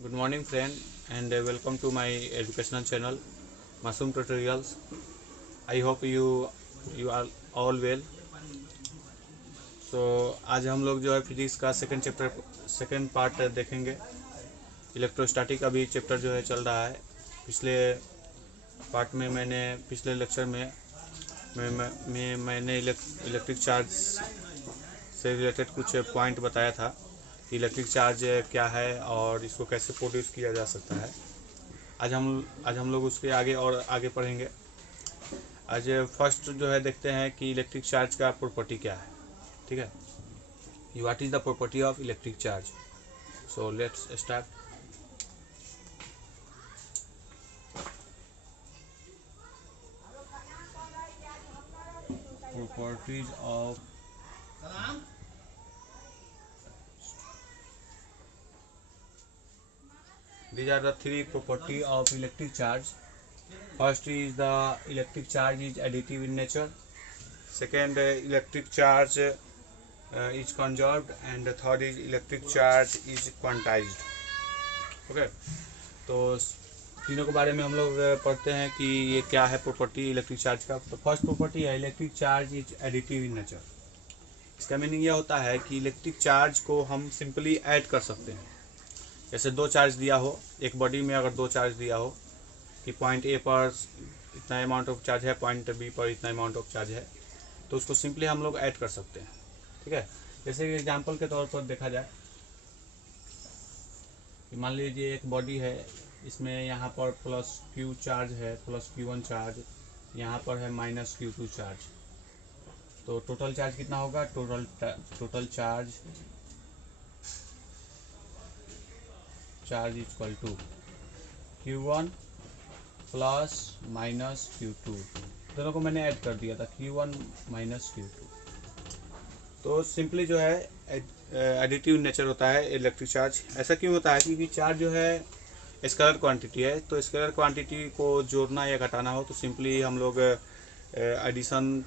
Good morning friend and welcome to my educational channel Masoom Tutorials. I hope you are all well. So आज हम लोग जो है physics का second part देखेंगे। इलेक्ट्रोस्टैटिक अभी चैप्टर जो है चल रहा है। पिछले पार्ट में पिछले लेक्चर में मैंने इलेक्ट्रिक चार्ज से रिलेटेड कुछ पॉइंट बताया था कि इलेक्ट्रिक चार्ज क्या है और इसको कैसे प्रोड्यूस किया जा सकता है। आज हम लोग उसके आगे पढ़ेंगे। आज फर्स्ट जो है देखते हैं कि इलेक्ट्रिक चार्ज का प्रॉपर्टी क्या है। ठीक है, what is the property of electric charge. So let's start. Properties of These are the three properties of electric charge. First is the electric charge is additive in nature. Second, electric charge is conserved, and the third is electric charge is quantized. Okay, तो तीनों के बारे में हम लोग पढ़ते हैं कि ये क्या है प्रॉपर्टी इलेक्ट्रिक चार्ज का। तो फर्स्ट प्रॉपर्टी है electric charge is additive in nature. इसका मीनिंग यह होता है कि इलेक्ट्रिक चार्ज को हम सिंपली ऐड कर सकते हैं। जैसे दो चार्ज दिया हो, एक बॉडी में अगर दो चार्ज दिया हो कि पॉइंट ए पर इतना अमाउंट ऑफ चार्ज है, पॉइंट बी पर इतना अमाउंट ऑफ चार्ज है, तो उसको सिंपली हम लोग ऐड कर सकते हैं। ठीक है, जैसे कि एग्जांपल के तौर पर देखा जाए कि मान लीजिए एक बॉडी है, इसमें यहाँ पर प्लस क्यू चार्ज है, प्लस Q1 चार्ज, यहाँ पर है माइनस Q2 चार्ज। तो टोटल चार्ज कितना होगा? Total charge equal to Q1 plus minus Q2। दोनों को मैंने ऐड कर दिया था, Q1 माइनस Q2। तो सिंपली जो है एडिटिव नेचर होता है इलेक्ट्रिक चार्ज। ऐसा क्यों होता है? क्योंकि चार्ज जो है स्केलर क्वांटिटी है, तो स्केलर क्वांटिटी को जोड़ना या घटाना हो तो सिंपली हम लोग एडिशन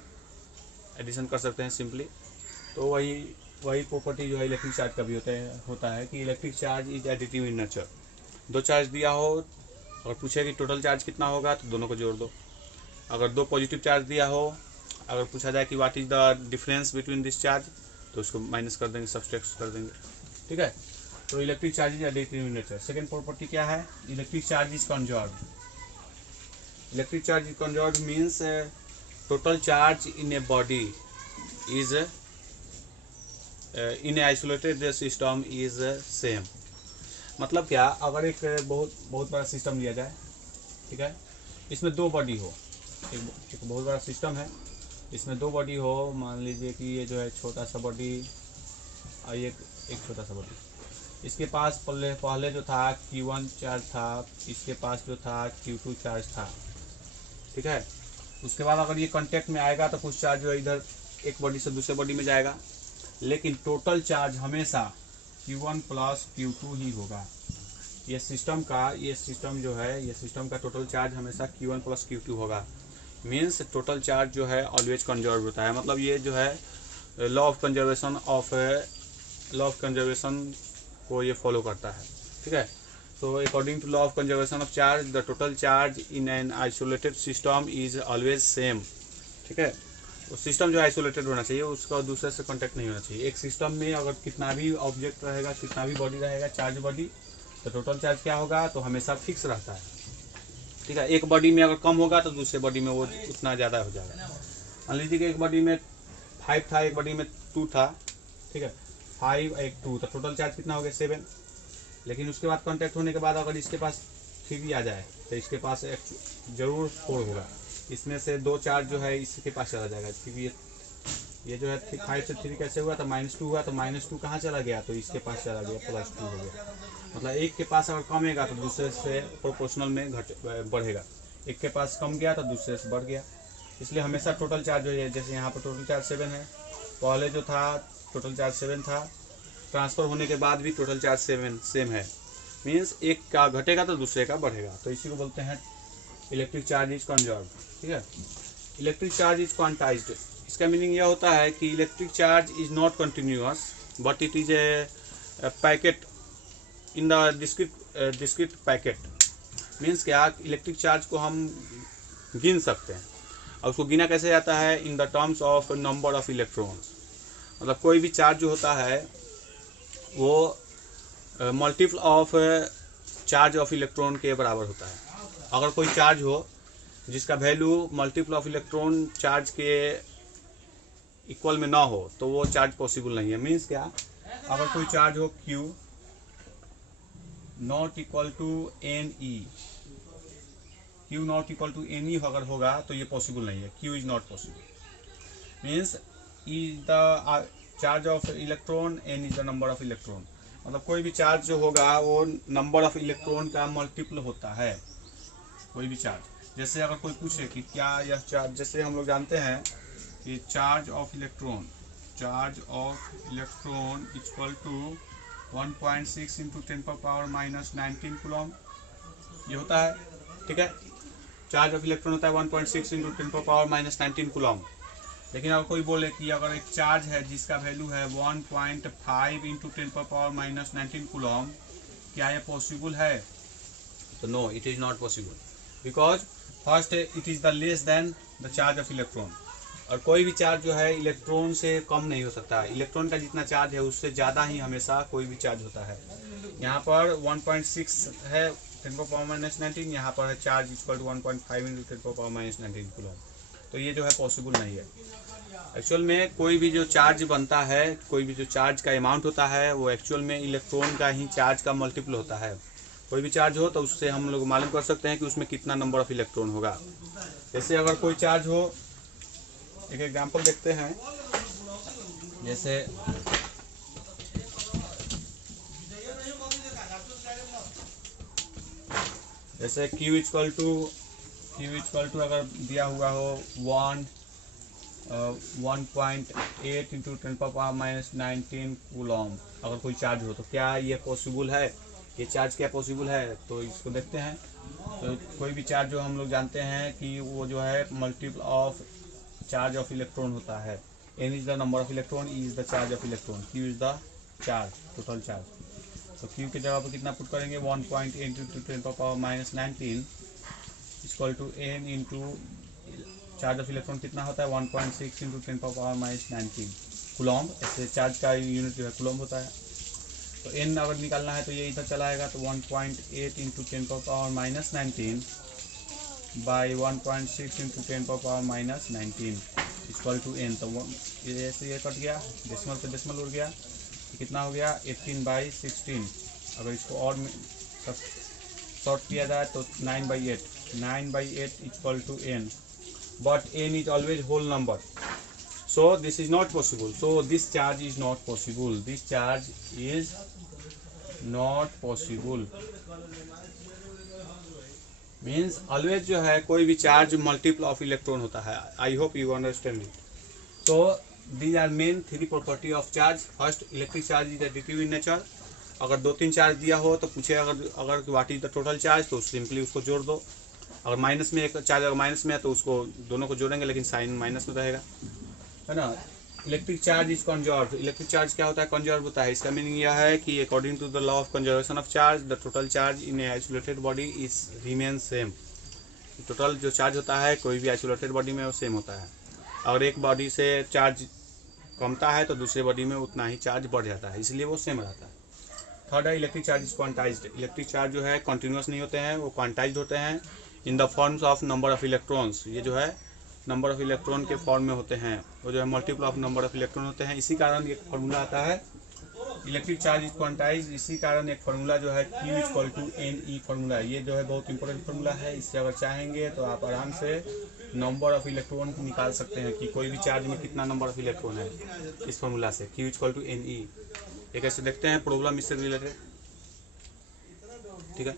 कर सकते हैं सिंपली। तो वही प्रॉपर्टी जो है इलेक्ट्रिक चार्ज का भी होता है कि electric charge is additive in nature. दो चार्ज दिया हो और पूछे कि टोटल चार्ज कितना होगा, तो दोनों को जोड़ दो। अगर दो पॉजिटिव चार्ज दिया हो, अगर पूछा जाए कि what is the difference between this charge, तो उसको माइनस कर देंगे, सब्सट्रैक्ट कर देंगे। ठीक है, तो electric charge is additive in nature. Second property क्या है? Electric charge is conserved. Electric charge is conserved means total charge in a body is in isolated system is same. मतलब क्या? अगर एक बहुत बड़ा सिस्टम लिया जाए, ठीक है, इसमें दो बॉडी हो, एक बहुत बड़ा सिस्टम है, इसमें दो बॉडी हो। मान लीजिए कि ये जो है छोटा सा बॉडी और एक छोटा सा बॉडी। इसके पास पहले जो था Q1 चार्ज था, इसके पास जो था Q2 चार्ज था। ठीक है, उसके बाद अगर ये कांटेक्ट में आएगा तो कुछ चार्ज जो है इधर एक बॉडी से दूसरे बॉडी में जाएगा, लेकिन टोटल चार्ज हमेशा Q1 प्लस Q2 ही होगा। ये सिस्टम का टोटल चार्ज हमेशा Q1 प्लस Q2 होगा। मीन्स टोटल चार्ज जो है ऑलवेज कंजर्व होता है। मतलब ये जो है लॉ ऑफ कंजर्वेशन को ये फॉलो करता है। ठीक है, तो according to law of conservation of charge the total charge in an isolated system is always same. ठीक है, तो सिस्टम जो आइसोलेटेड होना चाहिए, उसका दूसरे से कांटेक्ट नहीं होना चाहिए। एक सिस्टम में अगर कितना भी ऑब्जेक्ट रहेगा, कितना भी बॉडी रहेगा, चार्ज बॉडी, तो टोटल चार्ज क्या होगा? तो हमेशा फिक्स रहता है। ठीक है, एक बॉडी में अगर कम होगा तो दूसरे बॉडी में वो उतना ज़्यादा हो जाएगा। मान लीजिए कि एक बॉडी में 5 था, एक बॉडी में 2 था। ठीक है, 5 एक 2, तो टोटल चार्ज कितना हो गया? 7। लेकिन उसके बाद कांटेक्ट होने के बाद अगर इसके पास 3 आ जाए तो इसके पास जरूर 4 होगा। इसमें से दो चार्ज जो है इसके पास चला जाएगा, क्योंकि ये जो है 5 से 3 कैसे हुआ? तो -2 हुआ, तो -2 कहाँ चला गया? तो इसके पास चला गया, +2 हो गया। मतलब एक के पास अगर कमेगा तो दूसरे से प्रोपोर्शनल में बढ़ेगा। एक के पास कम गया तो दूसरे से बढ़ गया। इसलिए हमेशा टोटल चार्ज जो है, जैसे यहाँ पर टोटल चार्ज 7 है, पहले जो था टोटल चार्ज 7 था, ट्रांसफ़र होने के बाद भी टोटल चार्ज सेम है। मीन्स एक का घटेगा तो दूसरे का बढ़ेगा। तो इसी को बोलते हैं इलेक्ट्रिक चार्ज इज कंजर्व्ड। ठीक है, इलेक्ट्रिक चार्ज इज क्वांटाइज्ड। इसका मीनिंग यह होता है कि electric charge is not continuous but it is a packet in the discrete packet. Means क्या, इलेक्ट्रिक चार्ज को हम गिन सकते हैं। और उसको गिना कैसे जाता है? In the terms of number of electrons. मतलब कोई भी चार्ज जो होता है वो multiple of charge of electron के बराबर होता है। अगर कोई चार्ज हो जिसका value multiple of electron charge के इक्वल में ना हो तो वो चार्ज पॉसिबल नहीं है। मीन्स क्या, अगर कोई चार्ज हो Q not equal to NE, Q not equal to NE अगर होगा तो ये पॉसिबल नहीं है। Q is not possible. Means E the charge of electron, N is the number of electron. मतलब कोई भी चार्ज जो होगा वो नंबर ऑफ इलेक्ट्रॉन का मल्टीपल होता है। कोई भी चार्ज, जैसे अगर कोई पूछे कि क्या यह चार्ज, जैसे हम लोग जानते हैं कि charge of electron equal to 1.6 into 10⁻⁻19 coulomb ये होता है। ठीक है, चार्ज ऑफ इलेक्ट्रॉन होता है 1.6 इंटू 10⁻⁻19 कूलम। लेकिन अगर कोई बोले कि अगर एक चार्ज है जिसका वैल्यू है 1.5 इंटू 10⁻⁻19 कूलम, क्या ये पॉसिबल है? तो no, it is not possible, because first it is the less than the charge of electron. और कोई भी चार्ज जो है इलेक्ट्रॉन से कम नहीं हो सकता है। इलेक्ट्रॉन का जितना चार्ज है उससे ज़्यादा ही हमेशा कोई भी चार्ज होता है। यहाँ पर 1.6 है 10⁻⁻19, यहाँ पर है charge equal to 1.5 into 10⁻⁻19 coulomb. तो ये जो है पॉसिबल नहीं है। एक्चुअल में कोई भी जो चार्ज बनता है, कोई भी जो चार्ज का अमाउंट होता है वो एक्चुअल में इलेक्ट्रॉन का ही चार्ज का मल्टीपल होता है। कोई भी चार्ज हो तो उससे हम लोग मालूम कर सकते हैं कि उसमें कितना नंबर ऑफ इलेक्ट्रॉन होगा। जैसे अगर कोई चार्ज हो, एक एग्जांपल देखते हैं। जैसे Q इक्वल टू अगर दिया हुआ हो 1.8 इंटू 10⁻⁻19 कूलम, अगर कोई चार्ज हो तो क्या ये पॉसिबल है? ये चार्ज क्या पॉसिबल है? तो इसको देखते हैं। तो कोई भी चार्ज जो हम लोग जानते हैं कि वो जो है multiple of charge of electron होता है। N is the number of electron, E is the charge of electron, Q is the charge, total charge. तो Q के जगह पर कितना पुट करेंगे? 1.8 into 10⁻⁻19 equal to N into charge of electron कितना होता है? 1.6 इंटू 10⁻⁻19 कूलम। ऐसे चार्ज का यूनिट जो है कूलम होता है। तो N अगर निकालना है तो ये इधर चला आएगा, तो 1.8 into 10⁻⁻19 by 1.6 into 10⁻⁻19 equal to N। तो ऐसे ये कट गया, डेसिमल पे डेसिमल उड़ गया, तो कितना हो गया? 18/16। अगर इसको और शॉर्ट किया जाए तो 9/8 equal to N। But N is always whole number, so this is not possible. So this charge is not possible. This charge is not possible. Means always जो है कोई भी चार्ज मल्टीपल ऑफ इलेक्ट्रॉन होता है. I hope you understand it. So these are main three property of charge. First, electric charge is additive in nature. अगर 2-3 charge दिया हो तो पूछे अगर what is the total charge, तो सिंपली उसको जोड़ दो. अगर माइनस में एक चार्ज अगर माइनस में है तो उसको दोनों को जोड़ेंगे, लेकिन साइन माइनस में रहेगा, है ना. Electric charge is conserve. Electric charge क्या होता है? कंजर्व होता है. इसका मीनिंग यह है कि according to the law of conservation of charge, the total charge in a isolated body is remain same. Total जो चार्ज होता है कोई भी आइसोलेटेड बॉडी में वो सेम होता है. अगर एक बॉडी से चार्ज कमता है तो दूसरे बॉडी में उतना ही चार्ज बढ़ जाता है, इसलिए वो सेम रहता है. थर्ड है electric charge is quantized. Electric charge जो है कंटिन्यूस नहीं होते हैं, वो क्वांटाइज्ड होते हैं in the forms of number of electrons. ये जो है नंबर ऑफ इलेक्ट्रॉन के फॉर्म में होते हैं, वो जो है multiple of number of electron होते हैं. इसी कारण एक फार्मूला आता है इलेक्ट्रिक चार्ज इज क्वांटाइज. इसी कारण एक फार्मूला जो है Q equal to NE formula. ये जो है बहुत इंपॉर्टेंट फार्मूला है. इससे अगर चाहेंगे तो आप आराम से नंबर ऑफ इलेक्ट्रॉन निकाल सकते हैं कि कोई भी चार्ज में कितना नंबर ऑफ इलेक्ट्रॉन है इस फार्मूला से. Q equal to NE. एक ऐसे देखते हैं प्रॉब्लम इससे रिलेटेड, ठीक है.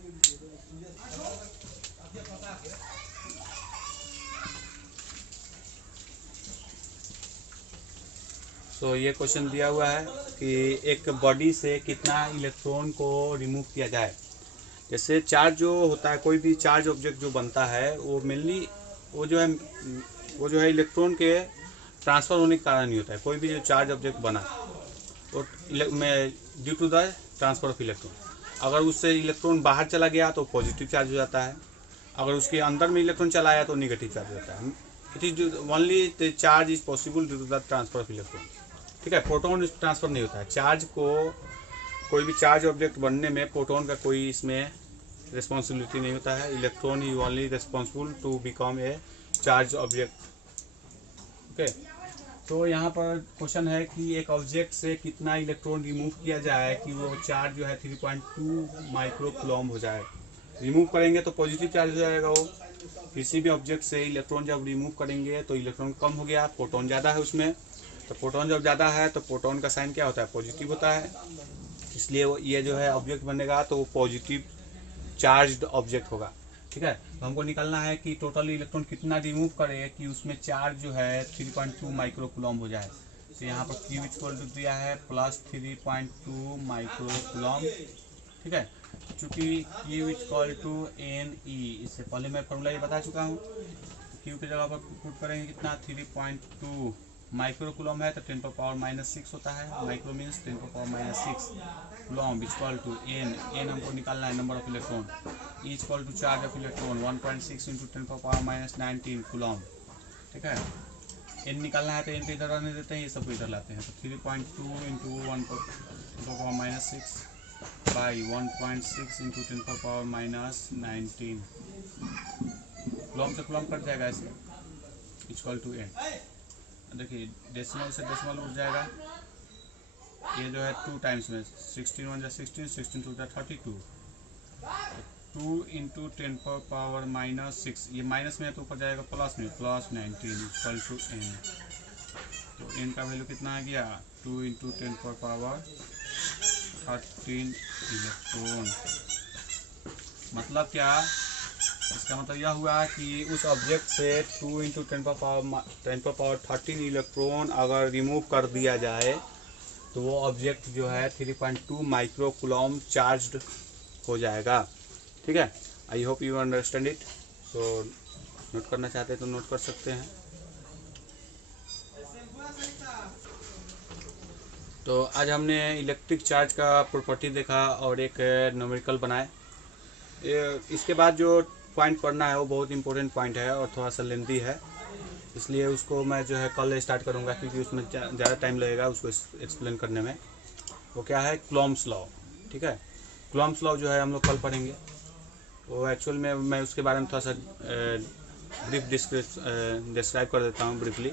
तो ये क्वेश्चन दिया हुआ है कि एक बॉडी से कितना इलेक्ट्रॉन को रिमूव किया जाए. जैसे चार्ज जो होता है, कोई भी चार्ज ऑब्जेक्ट जो बनता है वो मेनली वो जो है इलेक्ट्रॉन के ट्रांसफ़र होने के कारण नहीं होता है. कोई भी जो चार्ज ऑब्जेक्ट बना वो due to the transfer of electron. अगर उससे इलेक्ट्रॉन बाहर चला गया तो पॉजिटिव चार्ज हो जाता है, अगर उसके अंदर में इलेक्ट्रॉन चला आया तो निगेटिव चार्ज हो जाता है। It is only the charge is possible due to the transfer of electron. ठीक है, प्रोटॉन ट्रांसफर नहीं होता है। चार्ज को, कोई भी चार्ज ऑब्जेक्ट बनने में प्रोटॉन का कोई इसमें रिस्पॉन्सिबिलिटी नहीं होता है। Electron is only responsible to become a charge object. Okay, तो यहाँ पर क्वेश्चन है कि एक ऑब्जेक्ट से कितना इलेक्ट्रॉन रिमूव किया जाए कि वो चार्ज जो है 3.2 माइक्रो कूलम्ब हो जाए। रिमूव करेंगे तो पॉजिटिव चार्ज हो जाएगा। वो किसी भी ऑब्जेक्ट से इलेक्ट्रॉन जब रिमूव करेंगे तो इलेक्ट्रॉन कम हो गया, प्रोटॉन ज़्यादा है उसमें, तो प्रोटॉन जब ज़्यादा है तो प्रोटॉन का साइन क्या होता है, पॉजिटिव होता है। इसलिए वो ये जो है ऑब्जेक्ट बनेगा तो वो पॉजिटिव चार्ज्ड ऑब्जेक्ट होगा। ठीक है, तो हमको निकालना है कि टोटल इलेक्ट्रॉन कितना रिमूव करे कि उसमें चार्ज जो है 3.2 माइक्रो कूलम्ब हो जाए। तो यहाँ पर Q इक्वल टू दिया है प्लस 3.2 माइक्रो कूलम्ब। ठीक है, चूँकि Q इक्वल टू NE, इससे पहले मैं फॉर्मूला ये बता चुका हूँ। Q की जगह पर पुट करेंगे कितना, 3.2 माइक्रो कूलम्ब है तो 10⁻⁻6 होता है। Micro means 10⁻⁻6 coulomb equal to n हमको निकालना है number of electron, equal to charge of electron 1.6 into 10⁻⁻19 coulomb. ठीक है, n निकालना है तो n को इधर आने देते हैं, ये सब को इधर लाते हैं। तो 3.2 इंटू 10⁻⁻6 बाई 1.6 इंटू 10⁻⁻19 कूलम्ब से कूलम्ब कट जाएगा ऐसे, इक्वल टू n। देखिए डेसिमल से डेसिमल उठ जाएगा, ये जो है 2 टाइम्स में 16 1 16, 16 2 32, 2 इंटू 10⁻⁻6, ये माइनस में है तो ऊपर जाएगा प्लस में, प्लस 19 इक्वल टू n। तो n का वैल्यू कितना आ गया, 2 इंटू 10⁻13 इलेक्ट्रॉन। मतलब क्या, इसका मतलब यह हुआ कि उस ऑब्जेक्ट से 2 इंटू 10⁻13 इलेक्ट्रॉन अगर रिमूव कर दिया जाए तो वो ऑब्जेक्ट जो है 3.2 माइक्रो कूलम्ब चार्ज्ड हो जाएगा। ठीक है, I hope you understand it. So note करना चाहते हैं तो नोट कर सकते हैं। तो आज हमने इलेक्ट्रिक चार्ज का प्रॉपर्टी देखा और एक न्यूमेरिकल बनाए। इसके बाद जो पॉइंट पढ़ना है वो बहुत इंपॉर्टेंट पॉइंट है और थोड़ा सा लेंथी है, इसलिए उसको मैं जो है कल स्टार्ट करूँगा क्योंकि उसमें ज़्यादा टाइम लगेगा उसको एक्सप्लेन करने में। वो क्या है, कूलम्ब्स लॉ। ठीक है, कूलम्ब्स लॉ जो है हम लोग कल पढ़ेंगे। वो एक्चुअल में मैं उसके बारे में थोड़ा सा ब्रीफ डिस्क्राइब कर देता हूँ ब्रीफली।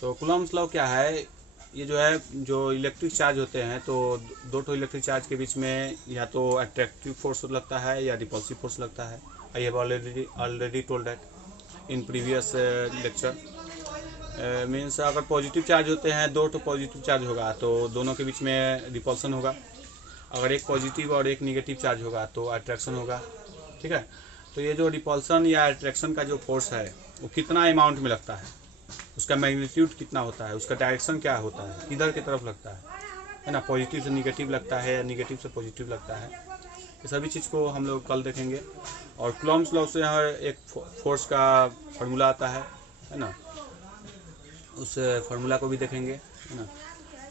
तो कूलम्ब्स लॉ क्या है, ये जो है जो इलेक्ट्रिक चार्ज होते हैं तो दो ठो इलेक्ट्रिक चार्ज के बीच में या तो अट्रैक्टिव फोर्स लगता है या रिपल्सिव फोर्स लगता है। I have already told that in previous lecture. Means अगर पॉजिटिव चार्ज होते हैं, दो ठो पॉजिटिव चार्ज होगा तो दोनों के बीच में रिपल्सन होगा। अगर एक पॉजिटिव और एक निगेटिव चार्ज होगा तो अट्रैक्शन होगा। ठीक है, तो ये जो रिपल्सन या अट्रैक्शन का जो फोर्स है वो कितना अमाउंट में लगता है, उसका मैग्नीट्यूड कितना होता है, उसका डायरेक्शन क्या होता है, किधर की तरफ लगता है ना, पॉजिटिव से निगेटिव लगता है या निगेटिव से पॉजिटिव लगता है, ये सभी चीज़ को हम लोग कल देखेंगे। और कूलम्ब्स लॉ से यहाँ एक फोर्स का फार्मूला आता है ना, उस फार्मूला को भी देखेंगे, है ना।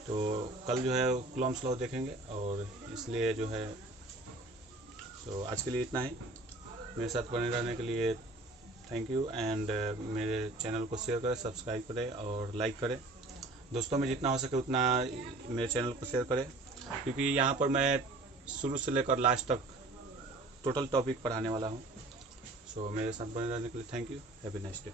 तो कल जो है कूलम्ब्स लॉ देखेंगे और इसलिए जो है तो आज के लिए इतना ही। मेरे साथ बने रहने के लिए थैंक यू एंड मेरे चैनल को शेयर करें, सब्सक्राइब करें और लाइक करें। दोस्तों में जितना हो सके उतना मेरे चैनल को शेयर करें क्योंकि यहाँ पर मैं शुरू से लेकर लास्ट तक टोटल टॉपिक पढ़ाने वाला हूँ। सो मेरे साथ बने रहने के लिए thank you, have a nice day.